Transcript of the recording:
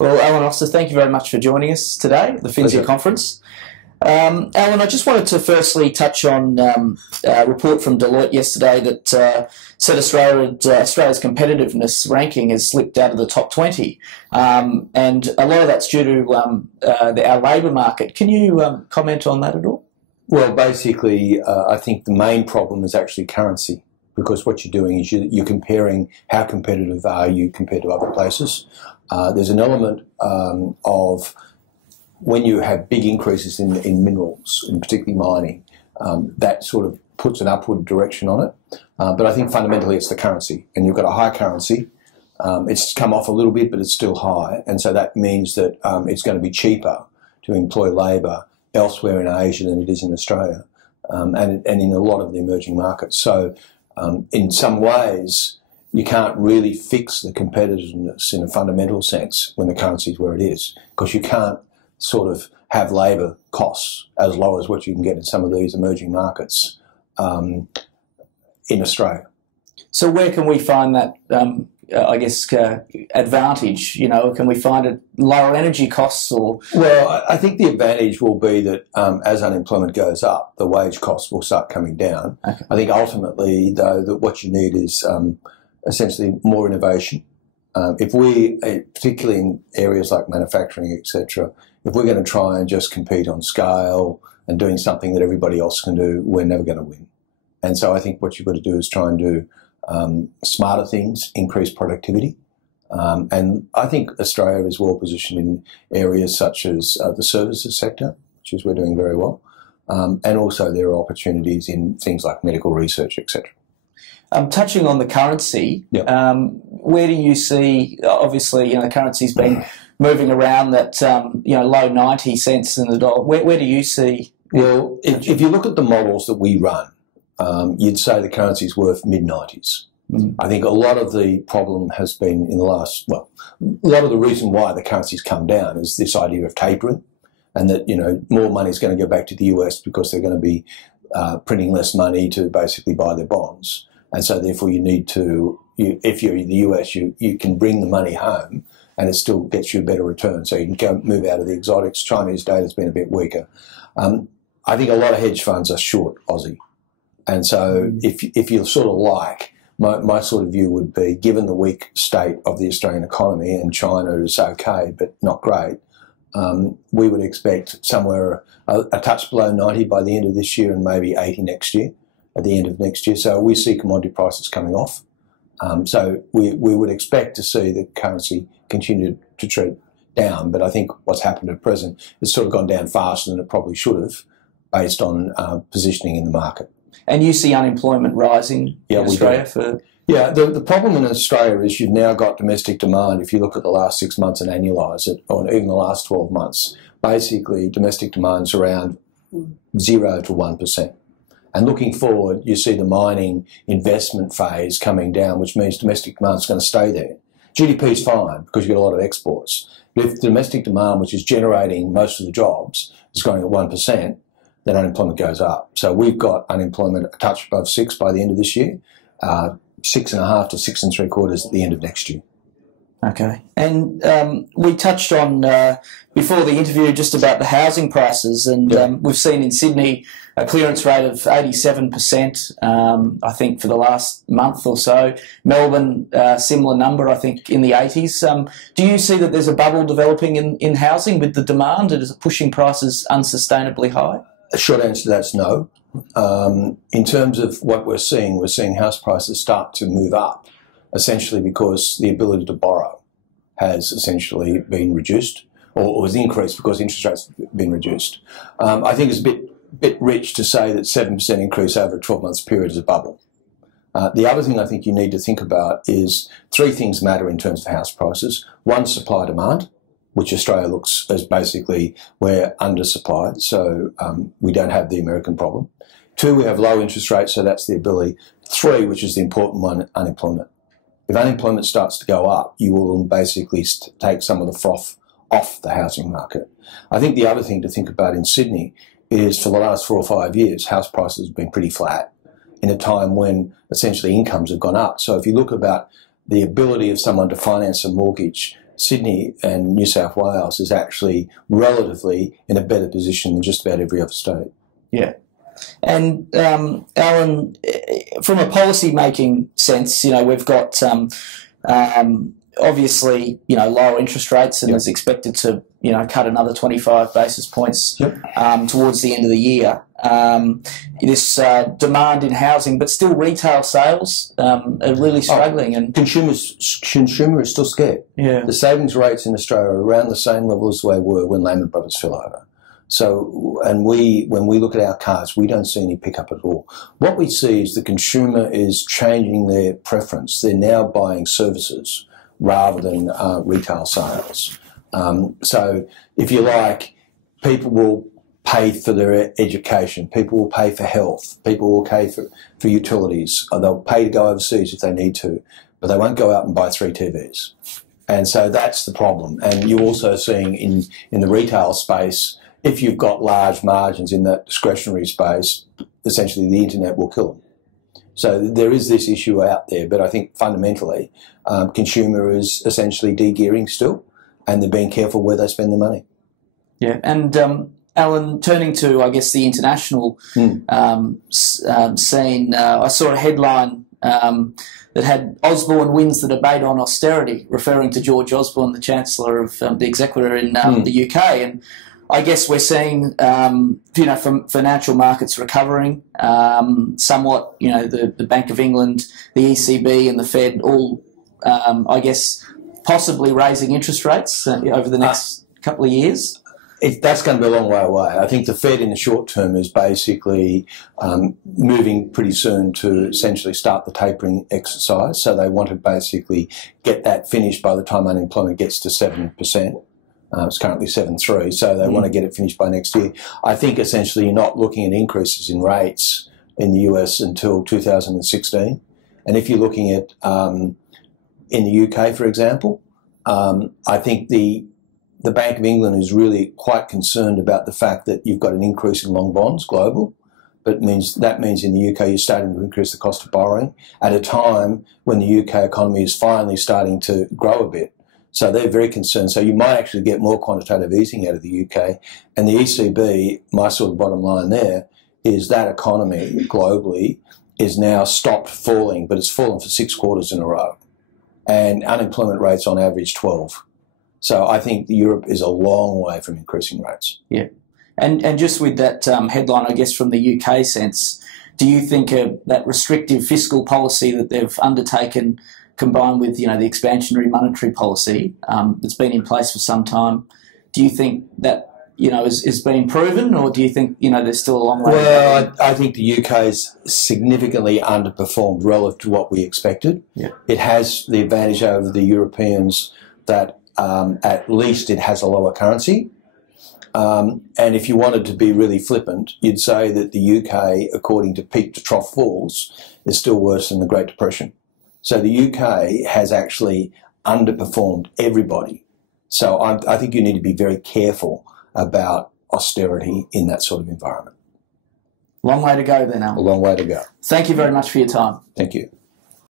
Well, Alan Oster, thank you very much for joining us today at the Finsia conference. Alan, I just wanted to firstly touch on a report from Deloitte yesterday that said Australia's competitiveness ranking has slipped out of the top 20, and a lot of that's due to our labour market. Can you comment on that at all? Well, basically, I think the main problem is actually currency, because what you're doing is you're comparing how competitive are you compared to other places. There's an element of when you have big increases in minerals, and particularly mining, that sort of puts an upward direction on it. But I think fundamentally it's the currency, and you've got a high currency. It's come off a little bit, but it's still high, and so that means that it's going to be cheaper to employ labour elsewhere in Asia than it is in Australia, and in a lot of the emerging markets. So in some ways, you can't really fix the competitiveness in a fundamental sense when the currency is where it is, because you can't sort of have labour costs as low as what you can get in some of these emerging markets in Australia. So where can we find that, advantage? You know, can we find it lower energy costs or? Well, I think the advantage will be that as unemployment goes up, the wage costs will start coming down. Okay. I think ultimately, though, that what you need is essentially more innovation. If we, particularly in areas like manufacturing, etc., if we're going to try and just compete on scale and doing something that everybody else can do, we're never going to win. And so I think what you've got to do is try and do smarter things, increase productivity. And I think Australia is well positioned in areas such as the services sector, which is we're doing very well. And also there are opportunities in things like medical research, etc. Touching on the currency, yep. Where do you see, obviously, the currency's been moving around that, low 90 cents in the dollar. Where do you see? Well, if you look at the models that we run, you'd say the currency's worth mid-90s. Mm. I think a lot of the problem has been in the last, a lot of the reason why the currency's come down is this idea of tapering, and that, more money is going to go back to the US because they're going to be printing less money to basically buy their bonds. And so therefore you need to, if you're in the US, you can bring the money home and it still gets you a better return. So you can go move out of the exotics. Chinese data's been a bit weaker. I think a lot of hedge funds are short Aussie. And so if you sort of like, my sort of view would be, given the weak state of the Australian economy, and China is okay but not great, we would expect somewhere a touch below 90 by the end of this year and maybe 80 next year, at the end of next year. So we see commodity prices coming off. So we would expect to see the currency continue to trend down. But I think what's happened at present, it's sort of gone down faster than it probably should have based on positioning in the market. And you see unemployment rising in Australia? Yeah, the problem in Australia is you've now got domestic demand. If you look at the last 6 months and annualise it, or even the last 12 months, basically domestic demand's around 0 to 1%. And looking forward, you see the mining investment phase coming down, which means domestic demand's going to stay there. GDP is fine because you've got a lot of exports. But if domestic demand, which is generating most of the jobs, is growing at 1%, then unemployment goes up. So we've got unemployment a touch above 6 by the end of this year, 6.5 to 6 3/4 at the end of next year. Okay. And we touched on, before the interview, just about the housing prices, and we've seen in Sydney a clearance rate of 87%, I think, for the last month or so. Melbourne, similar number, I think, in the 80s. Do you see that there's a bubble developing in housing with the demand, and is it pushing prices unsustainably high? The short answer to that's no. In terms of what we're seeing house prices start to move up, essentially because the ability to borrow has essentially been reduced, or was increased because interest rates have been reduced. I think it's a bit rich to say that 7% increase over a 12-month period is a bubble. The other thing I think you need to think about is 3 things matter in terms of house prices. One, supply demand, which Australia looks as basically we're undersupplied, so we don't have the American problem. 2, we have low interest rates, so that's the ability. 3, which is the important one, unemployment. If unemployment starts to go up, you will basically take some of the froth off the housing market. I think the other thing to think about in Sydney is for the last 4 or 5 years, house prices have been pretty flat in a time when essentially incomes have gone up. So if you look about the ability of someone to finance a mortgage Sydney and New South Wales is actually relatively in a better position than just about every other state. Yeah. And Alan, from a policy-making sense, we've got obviously, lower interest rates, and is expected to, cut another 25 basis points towards the end of the year. This demand in housing, but still retail sales are really struggling. And consumer is still scared. Yeah. The savings rates in Australia are around the same level as they were when Lehman Brothers fell over. So, and when we look at our cards, we don't see any pickup at all. What we see is the consumer is changing their preference. They're now buying services rather than retail sales. So, if you like, people will pay for their education, people will pay for health, people will pay for utilities, or they'll pay to go overseas if they need to, but they won't go out and buy 3 TVs. And so that's the problem. And you're also seeing in the retail space, if you've got large margins in that discretionary space, essentially the internet will kill them. So there is this issue out there, but I think fundamentally consumer is essentially de-gearing still, and they're being careful where they spend their money. Yeah, and Alan, turning to, I guess, the international scene, I saw a headline that had Osborne wins the debate on austerity, referring to George Osborne, the Chancellor of the Exchequer in the UK. And I guess we're seeing, from financial markets recovering somewhat, the Bank of England, the ECB and the Fed all, I guess, possibly raising interest rates over the next couple of years. That's going to be a long way away. I think the Fed in the short term is basically moving pretty soon to essentially start the tapering exercise. So they want to basically get that finished by the time unemployment gets to 7%. It's currently 7.3, so they want to get it finished by next year. I think essentially you're not looking at increases in rates in the US until 2016. And if you're looking at in the UK, for example, I think the Bank of England is really quite concerned about the fact that you've got an increase in long bonds global, but that means in the UK you're starting to increase the cost of borrowing at a time when the UK economy is finally starting to grow a bit. So they're very concerned. So you might actually get more quantitative easing out of the UK. And the ECB, my sort of bottom line there, is that economy globally is now stopped falling, but it's fallen for 6 quarters in a row. And unemployment rates on average 12. So I think Europe is a long way from increasing rates. Yeah. And just with that headline, I guess, from the UK sense, do you think that restrictive fiscal policy that they've undertaken, combined with, the expansionary monetary policy that's been in place for some time, do you think that, is being proven, or do you think, there's still a long way to go? Well, I think the UK is significantly underperformed relative to what we expected. Yeah. It has the advantage over the Europeans that at least it has a lower currency. And if you wanted to be really flippant, you'd say that the UK, according to peak to trough falls, is still worse than the Great Depression. So the UK has actually underperformed everybody. So I think you need to be very careful about austerity in that sort of environment. Long way to go then, Alan. A long way to go. Thank you very much for your time. Thank you.